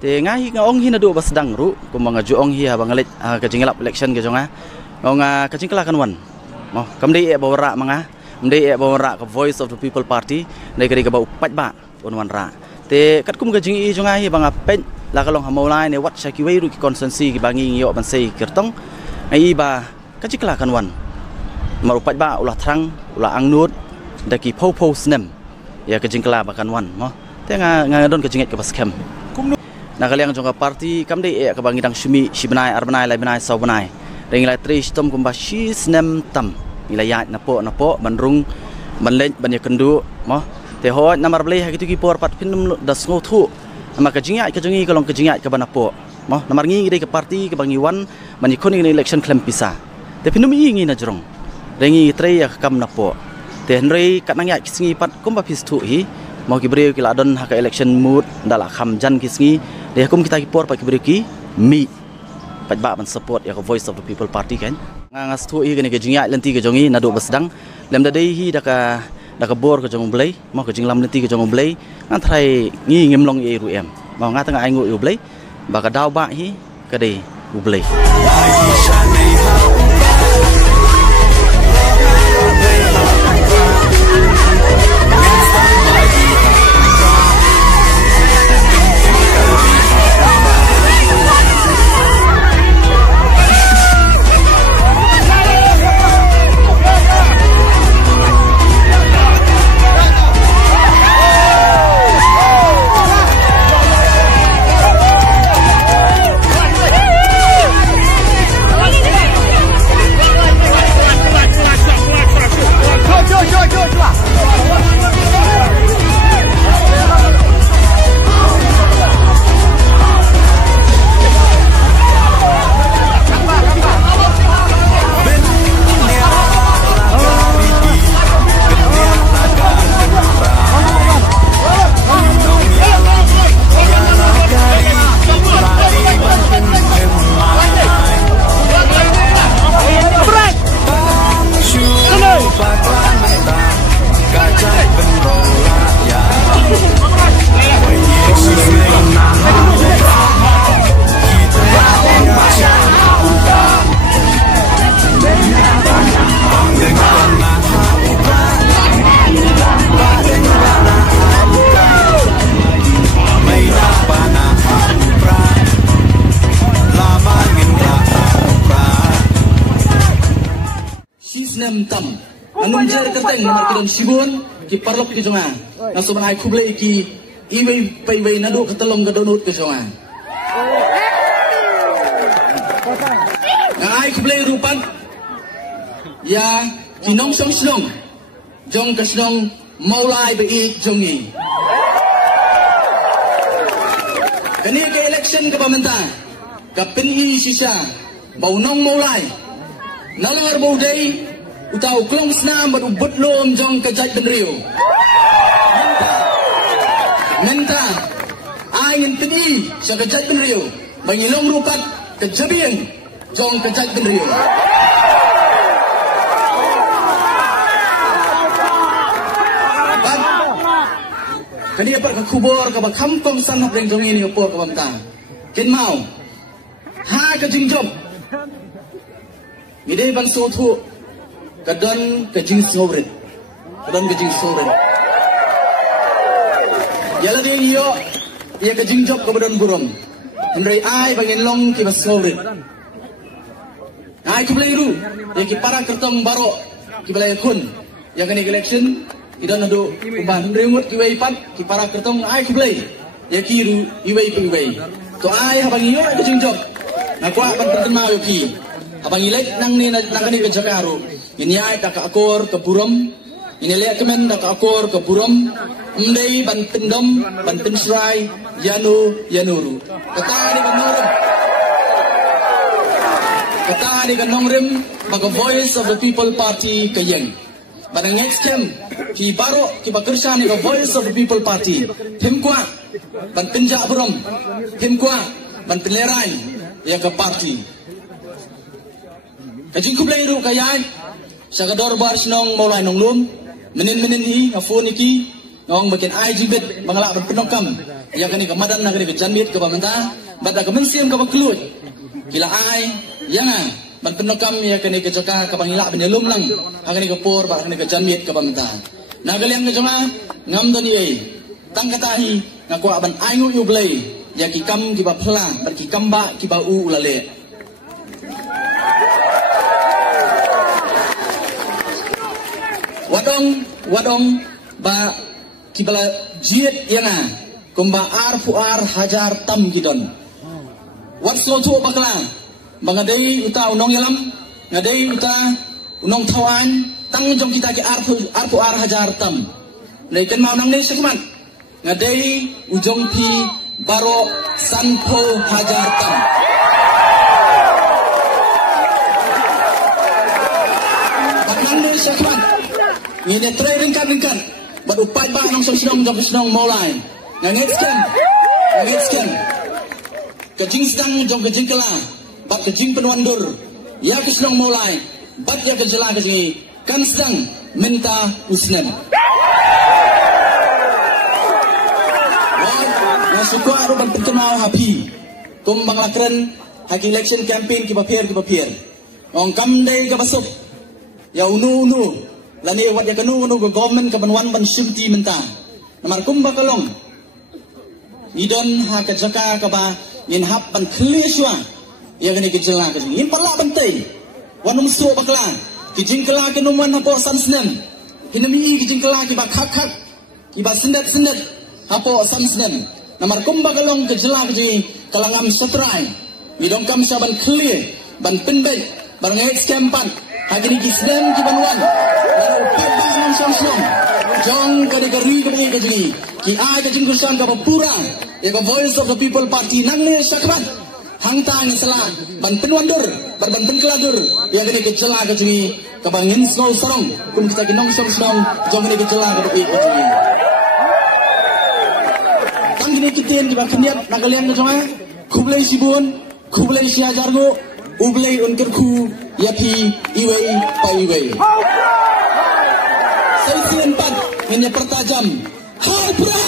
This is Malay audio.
te ngai ngong hi na do bas dang ru ko mga juong hi habang alit ka jinglap election ke jonga ngong ka jingkla kan wan mo kamdei e bawra mga mdei e bawra ka Voice of the People Party nei kari ka ba upat ba on wan ra te kat kum ka jing i jonga hi banga pen la ka long hamolai ne wat saki wei ru ki consensus ki bangi yo ban sei kertong ai ba ka jingkla kan wan marupat ba ulah terang ulah angnut daki po snem ya ka jingkla ba kan wan mo te nga don ka jinget ka bas kem na kaliang jongka parti kamdei e ka bangi dang shumi shibnai arbanai lai banai sau banai ringilai trish tom kumba shi snem tam ila ya na po bandrung banlen banya kendu mo te ho namar blei ha kitu ki por pat pinum da sngo thu ama ka jingai ka jongi kalong ka jingai ka banapo mo namar ngi dei ka parti ka bangi wan bani khoni ni election klem pisa te pinum i ngi na jrong rengi trei ya kam na po te henrei kat nang ya kisngi pat kumba pis thu hi mau ki breu ki ladon ha ka election mood dala kham jan kisngi de kum kita ki por pa ki breu ki mi pat ba ban support ya ka Voice of the People Party kan ngas thu i gani ke jingai lenti ke jongi na do basdang lem da dei hi da ka bor ke jong blei mau ke jinglam lenti ke jong blei ngan thrai ngi ngim long e ru em mau nga tanga ai ngu u blei ba ka daw ba hi ka dei u blei tam anun jar kerteng nomor kedon sibun ki parlok ki jonga na soban ai kuble ki iwe pai na do ketelong ke donut ke jonga na ai kuble rupan ya kinong song snong jong ka snong maulai be i jongi kani ke election ke pamenta ka peni sisa bau nong maulai nalangar bau dei utau klong snam bad ubut lom jong kajat benrio menta ai ngin pedi sa kajat benrio bangilong rupat kejabien jong kajat benrio kani apa ka kubor ka bakam kom san hap reng jong ini opor ka bamta kin mau ha ka jingjom ide bang so thu kadon ke jing sobren yala de yo ya ke jing job ke badon burom hendrai ai bangin long ki bas sobren ai ki blairu ya ki para kertong baro ki balai kun ya kani election idon ado umban hendrai ngut ki wei pat ki para kertong ai ki blai ya ki ru iwei pi wei to ai habang yo ke jing job na kwa ban pertama yo ki abang ilek nang ni nang kani ke jakaru ini ay tak akor ke buram ini lihat kemen tak akor ke buram mendai bantendom bantensrai yanuru kata di kanongrim baga Voice of the People Party kayeng pada next camp ki baro ki bakersa ni Voice of the People Party himkwa bantenja buram himkwa bantenlerai ya ke party kajing kublai ru kayai sakador bar sinong maulai nong lum menin hi ngafun iki ngong makin ai jibet bangla penokam ya kani kamadan na kani ke janmit ke pamenta bada ke mensiam ke baklut kila ai yanga ban penokam ya kani ke joka ke bangila benelum lang kani ke por ba kani ke janmit ke pamenta na kalian ke jonga ngam dani ei tang katahi ngaku aban aingu yu blai ya ki kam ki ba phla ban ki kamba ki ba u ulale wadong ba kibala jiet yana kumba ar hajar tam gidon wat so tu bakla bangadei uta unong yalam ngadei uta unong thawan tang jong kita ki ar hajar tam leiken mau nang nei sekman ngadei ujong pi baro sanpo hajar tam bakang nei sekman ini try ringkan berupai ba nong senong mulai ngangetskan kejing sedang jong kejing kela bat kejing penwandur ya kesenong mulai bat ya kejela kejing kan sedang minta usnem na suku aru ban penkenau hapi kum banglakren haki election campaign ki bapir ong kam dei ka basuk ya unu lani wat ya kanu ke government ke banwan ban simti menta namar kumba kalong idon ha ka jaka ka ba nin hap ban khli shwa ya gani ke jela ke nin pala bantai wanum su bakla ki jingkala ke numwan hapo sansnen hinami ki jingkala ki ba khak ki ba sendat hapo sansnen namar kumba kalong ke jela ke kalangam satrai idon kam saban khli ban pendai ban ngait skampan hagini gisdem ki banwan lalu pebas nam samsung jong kadi gari kadi kajini ki ai kajing kursan ka pura ya ka voice of the people party nang ne sakban hangta ni sala ban penwandur ban penkeladur ya kini kecela kajini ka bangin snow sarong kum kita kinong sarong jong kini kecela kadi kajini tang kini kitien di bakniat nagalian ka jonga kublai sibun kublai siajargo ublai unkerku yapi iwei paiwei saya 4 hanya pertajam hau pra